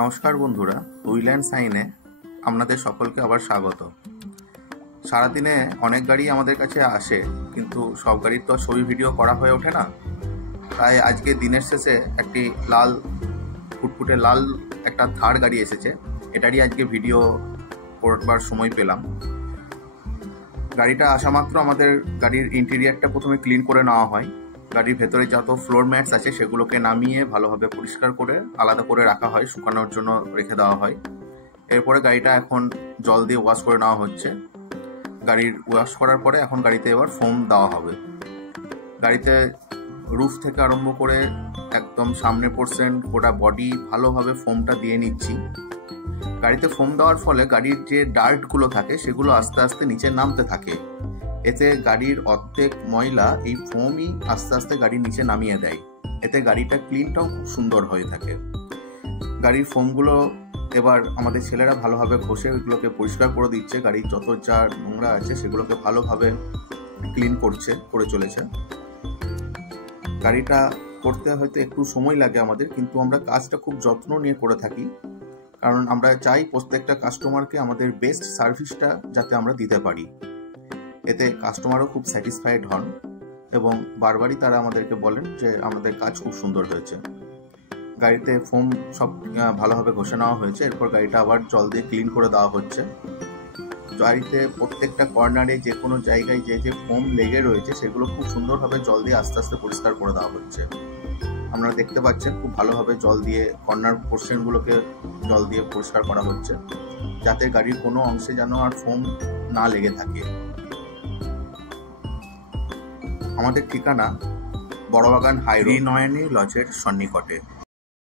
নমস্কার বন্ধুরা, wheel and সাইনে আপনাদের সকলকে আবার স্বাগত। সারাদিনে অনেক গাড়ি আমাদের কাছে আসে, কিন্তু সব গাড়ির তো ছবি ভিডিও করা হয়ে ওঠে না। তাই আজকে দিনের শেষে একটি লাল ফুটফুটে লাল একটা থার গাড়ি এসেছে, এটারই আজকে ভিডিও করবার সময় পেলাম। গাড়িটা আসা মাত্র আমাদের গাড়ির ইন্টেরিয়ারটা প্রথমে ক্লিন করে নেওয়া হয়। গাড়ির ভেতরে যত ফ্লোর ম্যাটস আছে সেগুলোকে নামিয়ে ভালোভাবে পরিষ্কার করে আলাদা করে রাখা হয়, শুকানোর জন্য রেখে দেওয়া হয়। এরপরে গাড়িটা এখন জল দিয়ে ওয়াশ করে নেওয়া হচ্ছে। গাড়ির ওয়াশ করার পরে এখন গাড়িতে এবার ফোম দেওয়া হবে। গাড়িতে রুফ থেকে আরম্ভ করে একদম সামনের পোর্শন গোটা বডি ভালোভাবে ফোমটা দিয়ে নিচ্ছি। গাড়িতে ফোম দেওয়ার ফলে গাড়ির যে ডার্টগুলো থাকে সেগুলো আস্তে আস্তে নিচে নামতে থাকে। এতে গাড়ির অর্ধেক ময়লা এই ফোমই আস্তে আস্তে গাড়ির নিচে নামিয়ে দেয়। এতে গাড়িটা ক্লিনটাও খুব সুন্দর হয়ে থাকে। গাড়ির ফোমগুলো এবার আমাদের ছেলেরা ভালোভাবে ঘষে ওইগুলোকে পরিষ্কার করে দিচ্ছে। গাড়ির যত যা নোংরা আছে সেগুলোকে ভালোভাবে ক্লিন করে চলেছে। গাড়িটা করতে হয়তো একটু সময় লাগে আমাদের, কিন্তু আমরা কাজটা খুব যত্ন নিয়ে করে থাকি, কারণ আমরা চাই প্রত্যেকটা কাস্টমারকে আমাদের বেস্ট সার্ভিসটা যাতে আমরা দিতে পারি। এতে কাস্টমারও খুব স্যাটিসফাইড হন এবং বারবারই তারা আমাদেরকে বলেন যে আমাদের কাজ খুব সুন্দর হয়েছে। গাড়িতে ফোম সব ভালোভাবে ঘষে নেওয়া হয়েছে। এরপর গাড়িটা আবার জল দিয়ে ক্লিন করে দেওয়া হচ্ছে। গাড়িতে প্রত্যেকটা কর্নারে যে কোনো জায়গায় যে যে ফোম লেগে রয়েছে সেগুলো খুব সুন্দরভাবে জল দিয়ে আস্তে আস্তে পরিষ্কার করে দেওয়া হচ্ছে। আপনারা দেখতে পাচ্ছেন খুব ভালোভাবে জল দিয়ে কর্নার পোর্শনগুলোকে জল দিয়ে পরিষ্কার করা হচ্ছে, যাতে গাড়ির কোনো অংশে যেন আর ফোম না লেগে থাকে। আমাদের ঠিকানা বড়বাগান হাই রোড, নয়নী লজের সন্নিকটে।